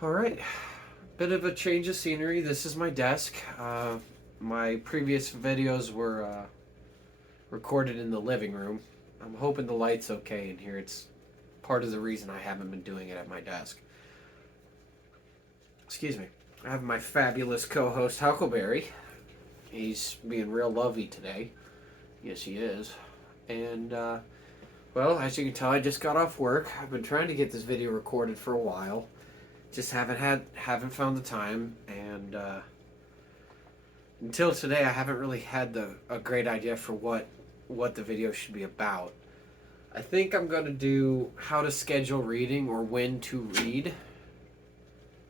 All right, bit of a change of scenery. This is my desk. My previous videos were recorded in the living room. I'm hoping the light's okay in here. It's part of the reason I haven't been doing it at my desk. Excuse me. I have my fabulous co-host Huckleberry. He's being real lovey today. Yes, he is. And well, as you can tell, I just got off work. I've been trying to get this video recorded for a while. Just haven't found the time, and until today I haven't really had a great idea for what the video should be about. I think I'm going to do how to schedule reading or when to read,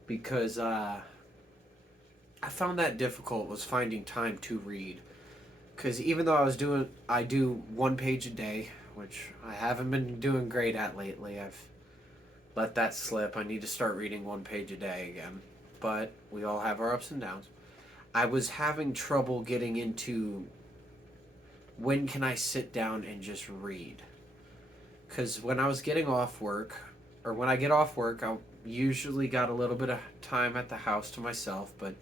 because I found that difficult, was finding time to read. Because even though I do one page a day, which I haven't been doing great at lately. I've let that slip. I need to start reading one page a day again. But we all have our ups and downs. I was having trouble getting into when can I sit down and just read. Because when I was getting off work, or when I get off work, I usually got a little bit of time at the house to myself. But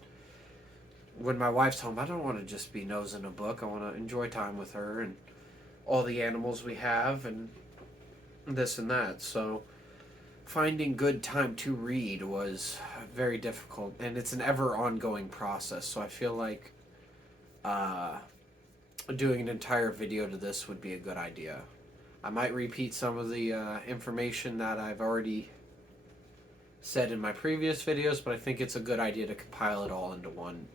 when my wife's home, I don't want to just be nosing a book. I want to enjoy time with her and all the animals we have and this and that. So finding good time to read was very difficult, and it's an ever ongoing process. So I feel like doing an entire video to this would be a good idea. I might repeat some of the information that I've already said in my previous videos, but I think it's a good idea to compile it all into one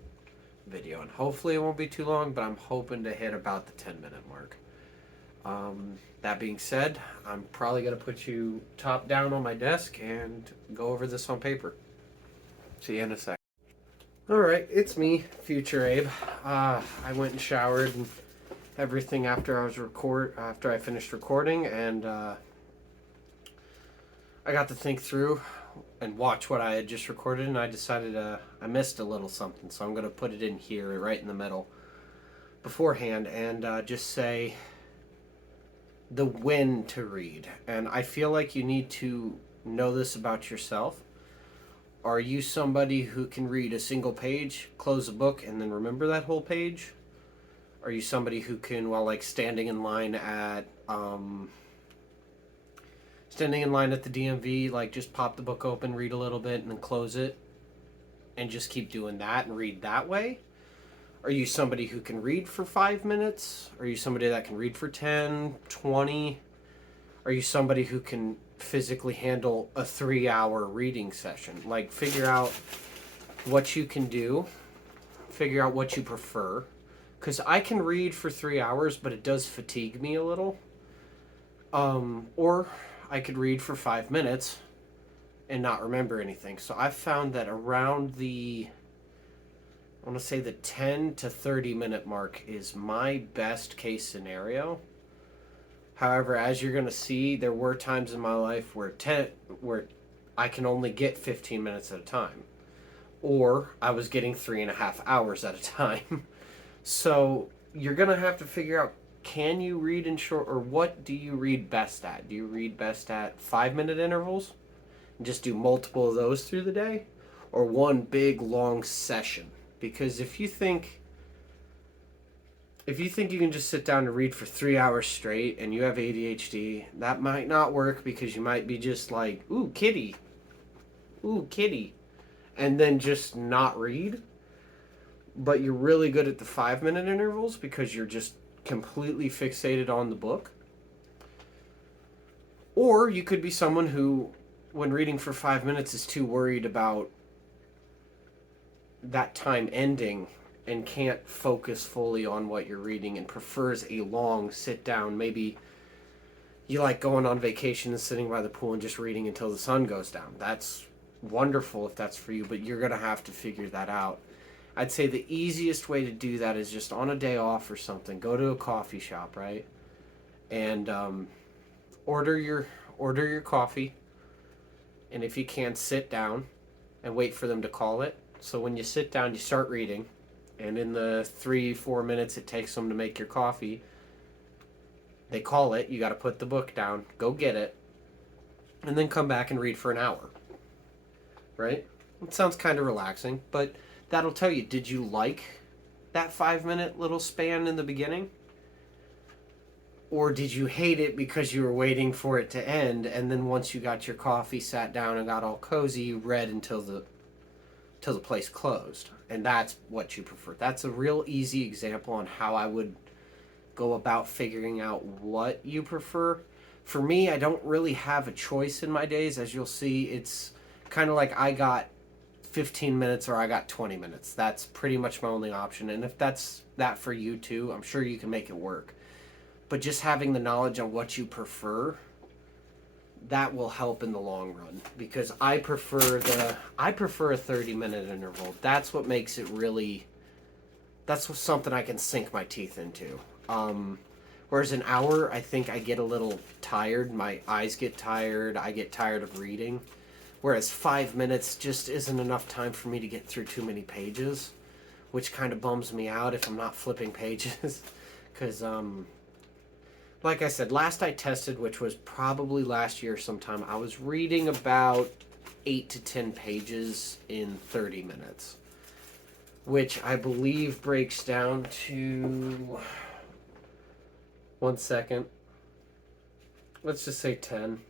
video, and hopefully it won't be too long, but I'm hoping to hit about the 10-minute mark. That being said, I'm probably going to put you top down on my desk and go over this on paper. See you in a sec. Alright, it's me, Future Abe. I went and showered and everything after I finished recording, and I got to think through and watch what I had just recorded, and I decided I missed a little something, so I'm going to put it in here right in the middle beforehand and just say the when to read. And I feel like you need to know this about yourself. Are you somebody who can read a single page, close a book, and then remember that whole page? Are you somebody who can, while like standing in line at the DMV, like just pop the book open, read a little bit, and then close it, and just keep doing that and read that way? Are you somebody who can read for 5 minutes? Are you somebody that can read for 10, 20? Are you somebody who can physically handle a 3-hour reading session? Like, figure out what you can do. Figure out what you prefer. Because I can read for 3 hours, but it does fatigue me a little. Or I could read for 5 minutes and not remember anything. So I've found that around I want to say the 10 to 30 minute mark is my best case scenario. However, as you're going to see, there were times in my life where I can only get 15 minutes at a time. Or I was getting 3.5 hours at a time. So you're going to have to figure out, can you read in short, or what do you read best at? Do you read best at 5-minute intervals and just do multiple of those through the day? Or one big long session? Because if you think you can just sit down and read for 3 hours straight and you have ADHD, that might not work, because you might be just like, ooh, kitty, and then just not read. But you're really good at the 5-minute intervals because you're just completely fixated on the book. Or you could be someone who, when reading for 5 minutes, is too worried about that time ending and can't focus fully on what you're reading and prefers a long sit down. Maybe you like going on vacation and sitting by the pool and just reading until the sun goes down. That's wonderful if that's for you, but you're going to have to figure that out. I'd say the easiest way to do that is just on a day off or something, go to a coffee shop, right? And order your coffee, and if you can, sit down and wait for them to call it. So when you sit down, you start reading, and in the 3-4 minutes it takes them to make your coffee, they call it, you got to put the book down, go get it, and then come back and read for an hour. right? It sounds kind of relaxing, but that'll tell you, did you like that 5-minute little span in the beginning? Or did you hate it because you were waiting for it to end, and then once you got your coffee, sat down and got all cozy, you read until the place closed? And that's what you prefer. That's a real easy example on how I would go about figuring out what you prefer. For me, I don't really have a choice in my days. As you'll see, it's kind of like I got 15 minutes or I got 20 minutes. That's pretty much my only option. And if that's that for you too, I'm sure you can make it work. But just having the knowledge on what you prefer, that will help in the long run, because I prefer a 30-minute interval. That's what makes it really, that's something I can sink my teeth into. Whereas an hour, I think I get a little tired. My eyes get tired. I get tired of reading. Whereas 5 minutes just isn't enough time for me to get through too many pages, which kind of bums me out if I'm not flipping pages. Because, like I said, last I tested, which was probably last year sometime, I was reading about 8 to 10 pages in 30 minutes. Which I believe breaks down to... 1 second. Let's just say 10.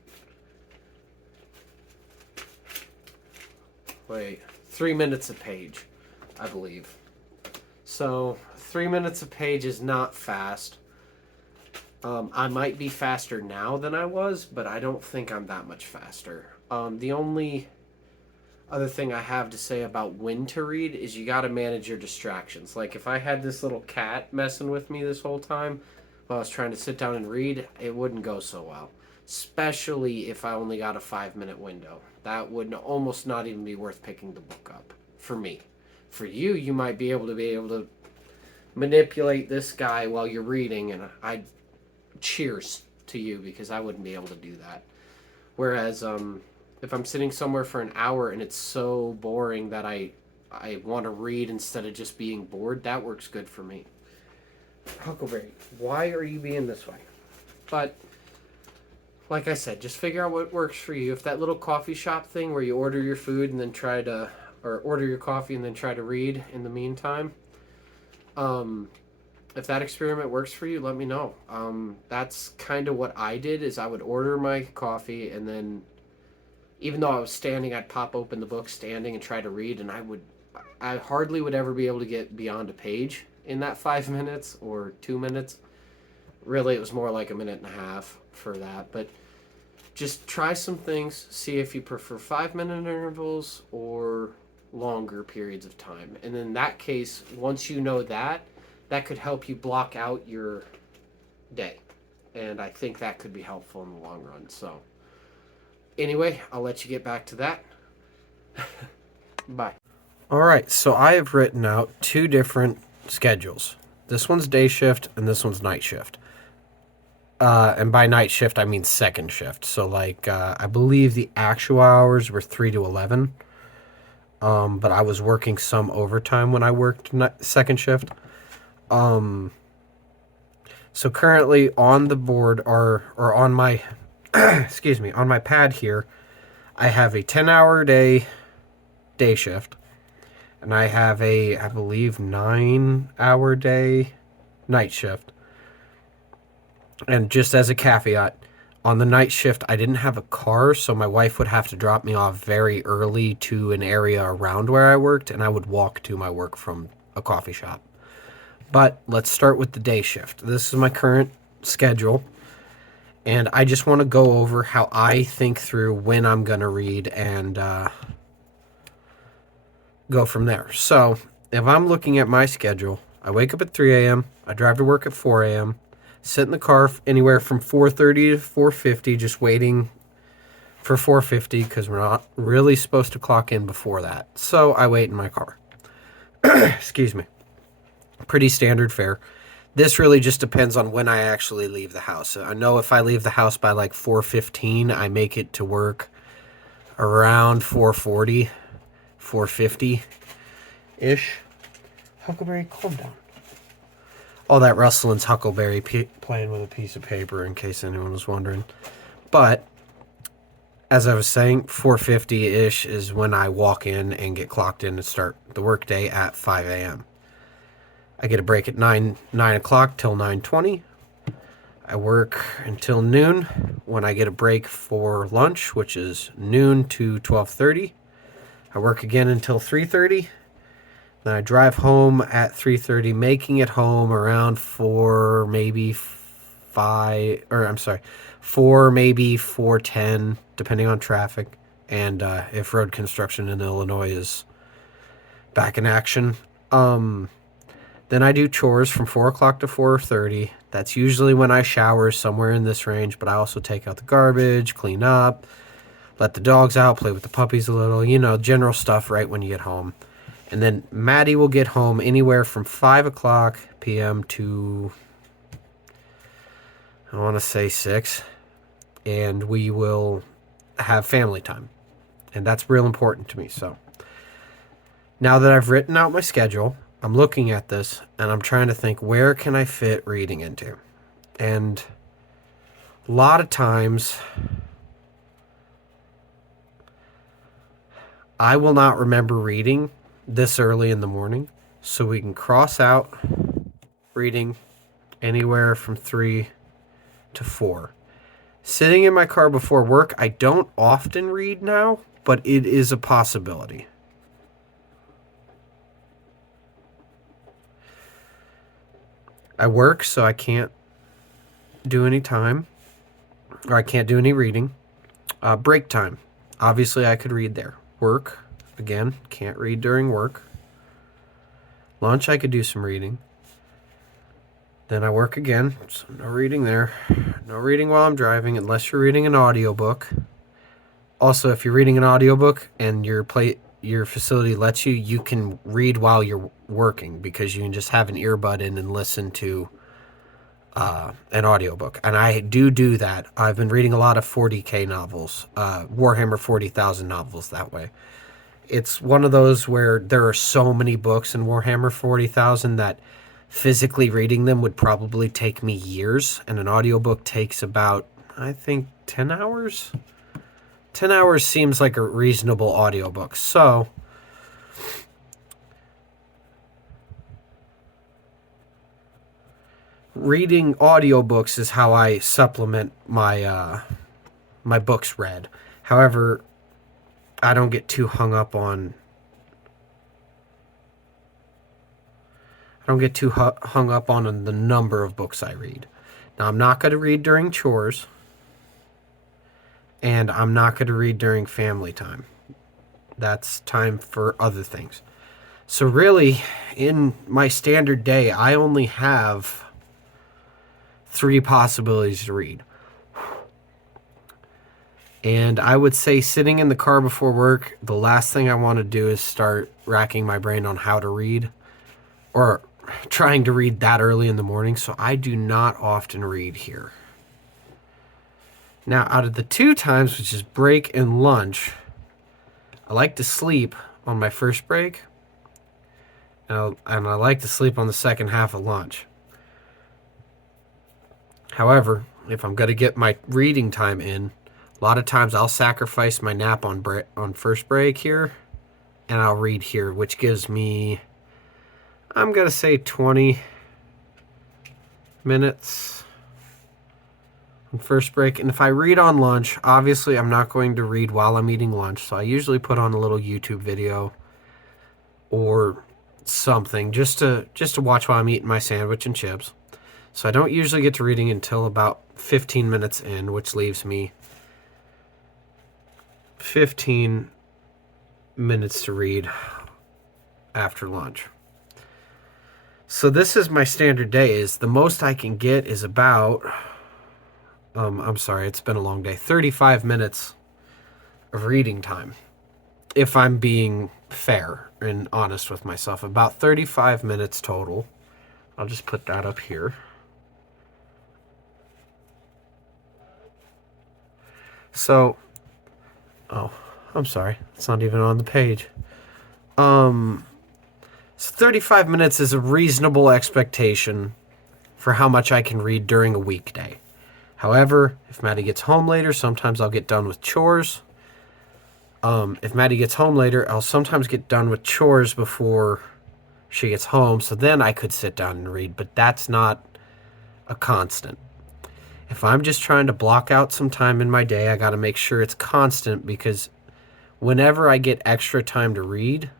Wait, 3 minutes a page, I believe. So, 3 minutes a page is not fast. I might be faster now than I was, but I don't think I'm that much faster. The only other thing I have to say about when to read is you got to manage your distractions. Like if I had this little cat messing with me this whole time while I was trying to sit down and read, it wouldn't go so well. Especially if I only got a 5-minute window. That would almost not even be worth picking the book up for me. For you, you might be able to manipulate this guy while you're reading, and I cheers to you, because I wouldn't be able to do that. Whereas if I'm sitting somewhere for an hour and it's so boring that I want to read instead of just being bored, that works good for me. Huckleberry, why are you being this way? But like I said, just figure out what works for you. If that little coffee shop thing where you order your food and then order your coffee and then try to read in the meantime, if that experiment works for you, let me know. That's kind of what I did, is I would order my coffee, and then even though I was standing, I'd pop open the book standing and try to read, and I hardly would ever be able to get beyond a page in that 5 minutes or 2 minutes. Really, it was more like a minute and a half for that. But just try some things, see if you prefer 5-minute intervals or longer periods of time. And in that case, once you know that could help you block out your day. And I think that could be helpful in the long run. So anyway, I'll let you get back to that. Bye. All right, so I have written out 2 different schedules. This one's day shift and this one's night shift. And by night shift, I mean second shift. So like, I believe the actual hours were 3 to 11. But I was working some overtime when I worked second shift. So currently on the board or on my, excuse me, on my pad here, I have a 10-hour day shift, and I have I believe 9-hour day night shift. And just as a caveat, on the night shift, I didn't have a car, so my wife would have to drop me off very early to an area around where I worked, and I would walk to my work from a coffee shop. But let's start with the day shift. This is my current schedule, and I just want to go over how I think through when I'm going to read and go from there. So if I'm looking at my schedule, I wake up at 3 a.m., I drive to work at 4 a.m., sit in the car anywhere from 4:30 to 4:50, just waiting for 4:50 because we're not really supposed to clock in before that. So I wait in my car. Excuse me. Pretty standard fare. This really just depends on when I actually leave the house. I know if I leave the house by like 4:15, I make it to work around 4:40, 4:50-ish. Huckleberry, calm down. All that rustling's Huckleberry playing with a piece of paper, in case anyone was wondering. But as I was saying, 4:50-ish is when I walk in and get clocked in and start the workday at 5 a.m. I get a break at 9 o'clock till 9:20. I work until noon when I get a break for lunch, which is noon to 12:30. I work again until 3:30. Then I drive home at 3:30, making it home around 4, maybe 5, or I'm sorry, 4, maybe 4:10, depending on traffic and if road construction in Illinois is back in action. Then I do chores from 4 o'clock to 4:30. That's usually when I shower, somewhere in this range, but I also take out the garbage, clean up, let the dogs out, play with the puppies a little, general stuff right when you get home. And then Maddie will get home anywhere from 5 o'clock p.m. to, I want to say 6. And we will have family time. And that's real important to me. So now that I've written out my schedule, I'm looking at this and I'm trying to think, where can I fit reading into? And a lot of times I will not remember reading this early in the morning, so we can cross out reading anywhere from 3 to 4. Sitting in my car before work, I don't often read now, but it is a possibility. I work, so I can't do any time, or I can't do any reading. Break time. Obviously, I could read there. Work, again, can't read during work. Lunch, I could do some reading. Then I work again, so no reading there. No reading while I'm driving, unless you're reading an audiobook. Also, if you're reading an audiobook and your facility lets you, you can read while you're working, because you can just have an earbud in and listen to an audiobook. And I do that. I've been reading a lot of 40K novels, Warhammer 40,000 novels that way. It's one of those where there are so many books in Warhammer 40,000 that physically reading them would probably take me years, and an audiobook takes about, I think, 10 hours. 10 hours seems like a reasonable audiobook. So reading audiobooks is how I supplement my my books read. However, I don't get too hung up on the number of books I read. Now, I'm not going to read during chores, and I'm not going to read during family time. That's time for other things. So really, in my standard day, I only have 3 possibilities to read. And I would say sitting in the car before work, the last thing I want to do is start racking my brain on how to read, or trying to read that early in the morning. So I do not often read here. Now, out of the 2 times, which is break and lunch, I like to sleep on my first break, and I like to sleep on the second half of lunch. However, if I'm going to get my reading time in, a lot of times I'll sacrifice my nap on first break here, and I'll read here, which gives me, I'm going to say 20 minutes on first break. And if I read on lunch, obviously I'm not going to read while I'm eating lunch, so I usually put on a little YouTube video or something just to watch while I'm eating my sandwich and chips. So I don't usually get to reading until about 15 minutes in, which leaves me 15 minutes to read after lunch. So this is my standard day. Is the most I can get is about, I'm sorry, it's been a long day, 35 minutes of reading time. If I'm being fair and honest with myself, about 35 minutes total. I'll just put that up here. So, oh, I'm sorry. It's not even on the page. So 35 minutes is a reasonable expectation for how much I can read during a weekday. However, if Maddie gets home later, sometimes I'll get done with chores. If Maddie gets home later, I'll sometimes get done with chores before she gets home, so then I could sit down and read, but that's not a constant. If I'm just trying to block out some time in my day, I got to make sure it's constant, because whenever I get extra time to read,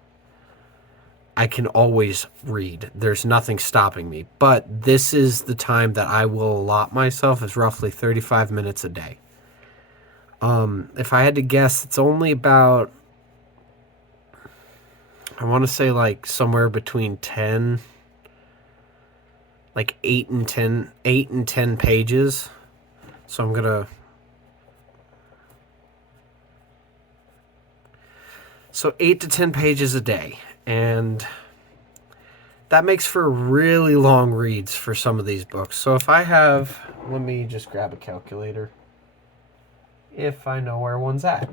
I can always read. There's nothing stopping me. But this is the time that I will allot myself, is roughly 35 minutes a day. If I had to guess, it's only about, I want to say like somewhere between 10, like 8 and 10 pages. So I'm going to, so 8 to 10 pages a day. And that makes for really long reads for some of these books. So if I have, let me just grab a calculator. If I know where one's at.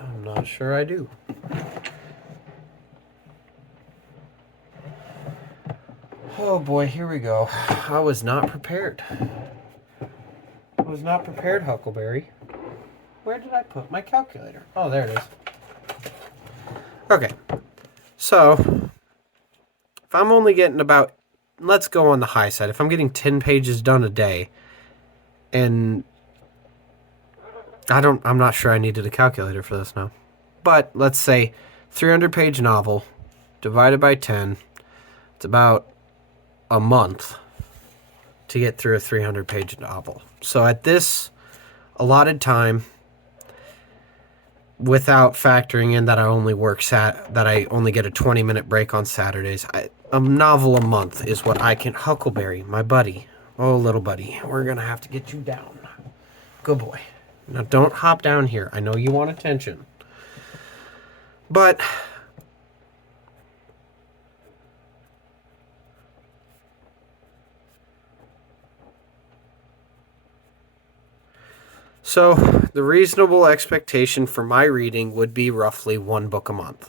I'm not sure I do. Oh boy, here we go. I was not prepared. Huckleberry. Where did I put my calculator? Oh, there it is. Okay. So, if I'm only getting about, let's go on the high side. If I'm getting 10 pages done a day, and I'm not sure I needed a calculator for this now. But let's say 300-page novel divided by 10. It's about a month to get through a 300-page novel. So at this allotted time, without factoring in that I only that I only get a 20-minute break on Saturdays, a novel a month is what I can. Huckleberry, my buddy. Oh, little buddy. We're going to have to get you down. Good boy. Now, don't hop down here. I know you want attention. But so the reasonable expectation for my reading would be roughly one book a month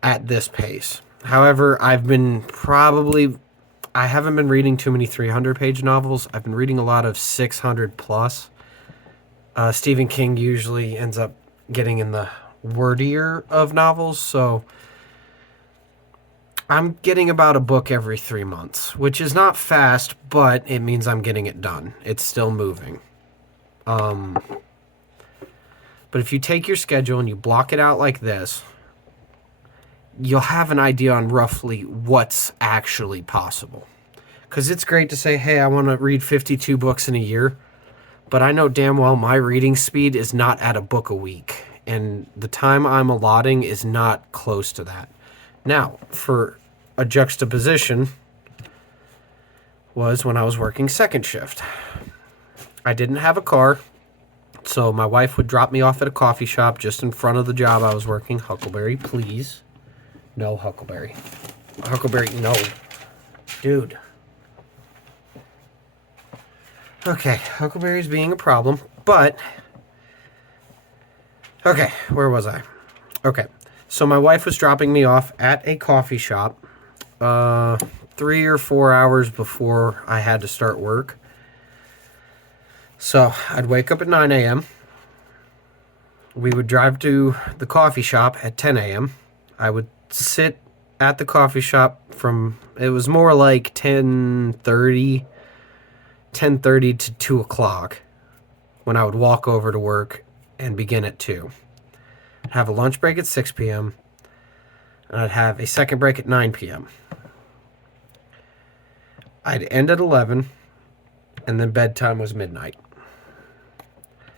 at this pace. However, I haven't been reading too many 300-page novels. I've been reading a lot of 600 plus. Stephen King usually ends up getting in the wordier of novels, so I'm getting about a book every 3 months, which is not fast, but it means I'm getting it done. It's still moving. But if you take your schedule and you block it out like this, you'll have an idea on roughly what's actually possible. Because it's great to say, hey, I want to read 52 books in a year. But I know damn well my reading speed is not at a book a week. And the time I'm allotting is not close to that. Now, for a juxtaposition, was when I was working second shift. I didn't have a car, so my wife would drop me off at a coffee shop just in front of the job I was working. Huckleberry, please. No, Huckleberry. Huckleberry, no. Dude. Okay, Huckleberry's being a problem, but... Okay, where was I? Okay, so my wife was dropping me off at a coffee shop 3 or 4 hours before I had to start work. So I'd wake up at 9 a.m. We would drive to the coffee shop at 10 a.m. I would sit at the coffee shop it was more like 10:30 to 2 o'clock when I would walk over to work and begin at 2. I'd have a lunch break at 6 p.m. and I'd have a second break at 9 p.m. I'd end at 11, and then bedtime was midnight.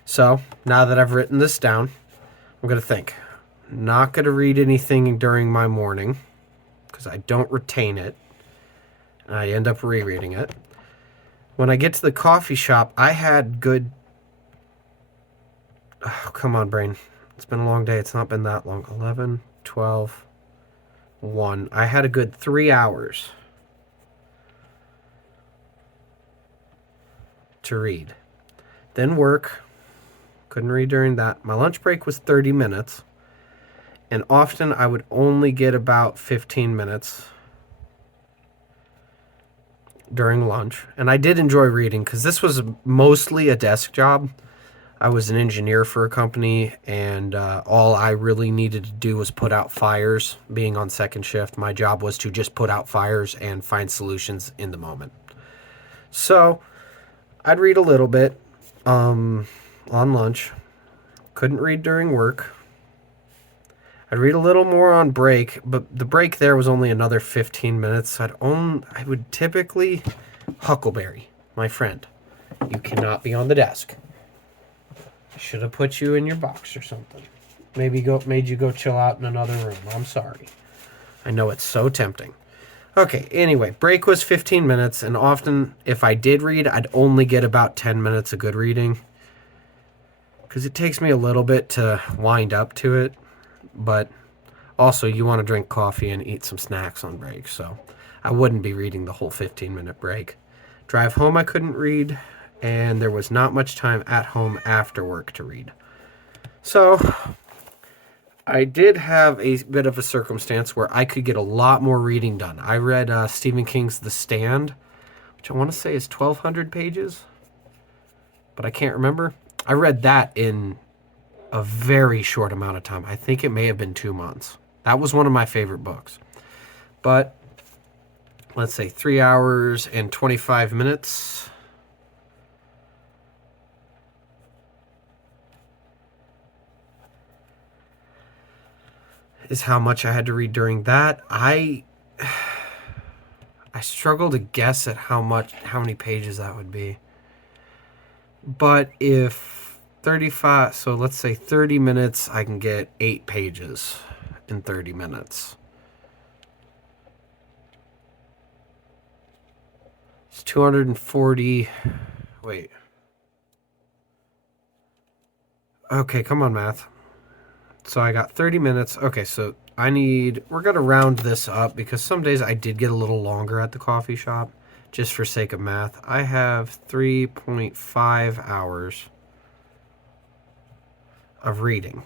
So, now that I've written this down, I'm going to think. Not going to read anything during my morning, because I don't retain it, and I end up rereading it. When I get to the coffee shop, I had good... Oh, come on, brain. It's been a long day. It's not been that long. 11, 12, 1. I had a good 3 hours to read. Then work. Couldn't read during that. My lunch break was 30 minutes. And often I would only get about 15 minutes during lunch. And I did enjoy reading because this was mostly a desk job. I was an engineer for a company, and all I really needed to do was put out fires. Being on second shift, my job was to just put out fires and find solutions in the moment. So I'd read a little bit on lunch. Couldn't read during work. I'd read a little more on break, but the break there was only another 15 minutes. I would typically, Huckleberry, my friend, you cannot be on the desk. I should have put you in your box or something. Made you go chill out in another room. I'm sorry. I know it's so tempting. Okay, anyway, break was 15 minutes, and often if I did read, I'd only get about 10 minutes of good reading. Because it takes me a little bit to wind up to it. But also, you want to drink coffee and eat some snacks on break, so I wouldn't be reading the whole 15-minute break. Drive home, I couldn't read, and there was not much time at home after work to read. So I did have a bit of a circumstance where I could get a lot more reading done. I read Stephen King's The Stand, which I want to say is 1,200 pages, but I can't remember. I read that in a very short amount of time. I think it may have been 2 months. That was one of my favorite books. But let's say 3 hours and 25 minutes. Is how much I had to read during that. I struggle to guess at how many pages that would be. But if 35, so let's say 30 minutes, I can get 8 pages in 30 minutes. It's 240. Wait. Okay, come on, math. So I got 30 minutes. Okay, so we're going to round this up because some days I did get a little longer at the coffee shop, just for sake of math. I have 3.5 hours of reading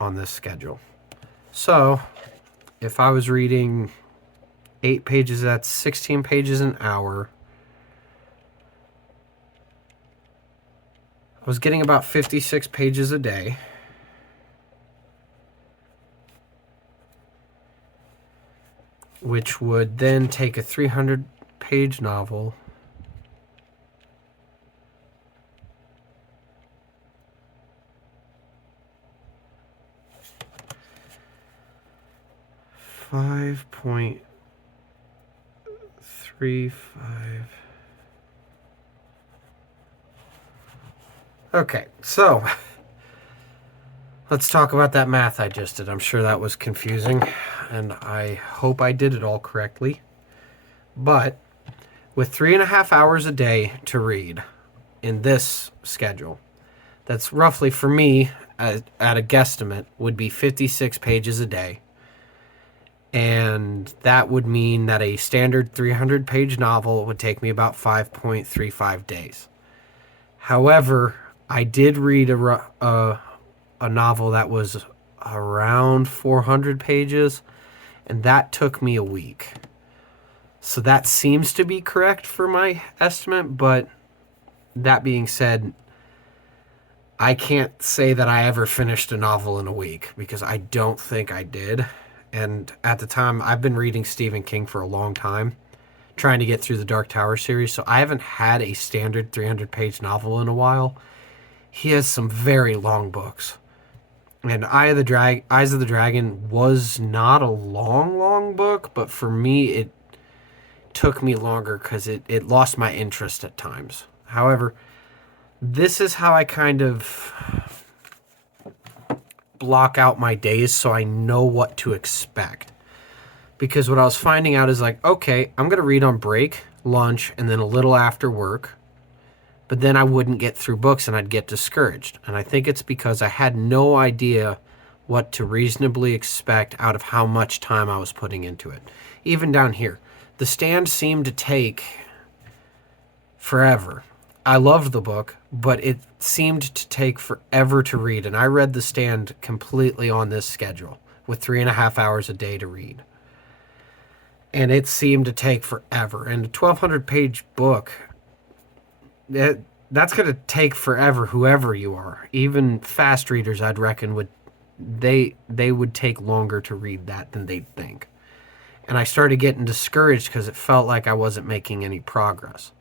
on this schedule. So if I was reading 8 pages, that's 16 pages an hour. I was getting about 56 pages a day. Which would then take a 300-page novel . 5.35. Okay, so let's talk about that math I just did. I'm sure that was confusing, and I hope I did it all correctly. But with 3.5 hours a day to read in this schedule, that's roughly, for me, at a guesstimate, would be 56 pages a day. And that would mean that a standard 300-page novel would take me about 5.35 days. However, I did read a novel that was around 400 pages, and that took me a week. So that seems to be correct for my estimate, but that being said, I can't say that I ever finished a novel in a week, because I don't think I did. And at the time, I've been reading Stephen King for a long time, trying to get through the Dark Tower series, so I haven't had a standard 300-page novel in a while. He has some very long books. And Eyes of the Dragon was not a long book, but for me, it took me longer because it lost my interest at times. However, this is how I kind of block out my days so I know what to expect. Because what I was finding out is like, okay, I'm going to read on break, lunch, and then a little after work. But then I wouldn't get through books and I'd get discouraged. And I think it's because I had no idea what to reasonably expect out of how much time I was putting into it. Even down here, The Stand seemed to take forever. I loved the book, but it seemed to take forever to read. And I read The Stand completely on this schedule with 3.5 hours a day to read. and it seemed to take forever. And a 1,200-page book, that's going to take forever, whoever you are. Even fast readers, I'd reckon, they would take longer to read that than they'd think. And I started getting discouraged because it felt like I wasn't making any progress.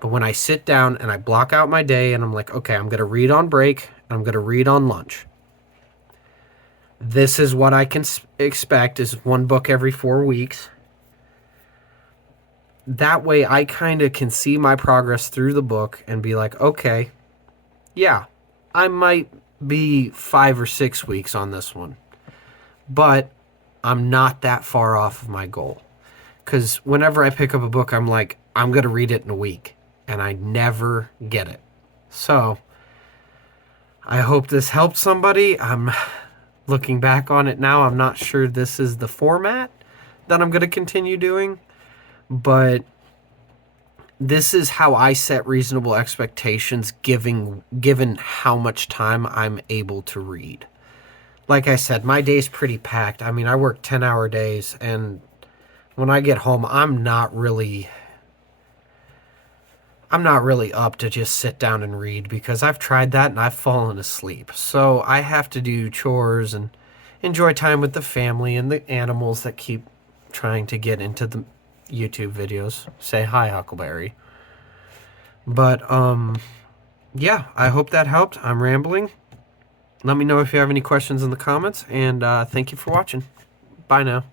But when I sit down and I block out my day and I'm like, okay, I'm going to read on break and I'm going to read on lunch. This is what I can expect, is one book every 4 weeks. That way I kind of can see my progress through the book and be like, okay, yeah, I might be 5 or 6 weeks on this one, but I'm not that far off of my goal. Because whenever I pick up a book, I'm like, I'm going to read it in a week, and I never get it. So I hope this helped somebody. I'm looking back on it now, I'm not sure this is the format that I'm going to continue doing, but this is how I set reasonable expectations given how much time I'm able to read. Like I said, my day's pretty packed. I mean, I work 10-hour days, and when I get home, I'm not really up to just sit down and read, because I've tried that and I've fallen asleep. So I have to do chores and enjoy time with the family and the animals that keep trying to get into the YouTube videos. Say hi, Huckleberry. But, yeah, I hope that helped. I'm rambling. Let me know if you have any questions in the comments, and thank you for watching. Bye now.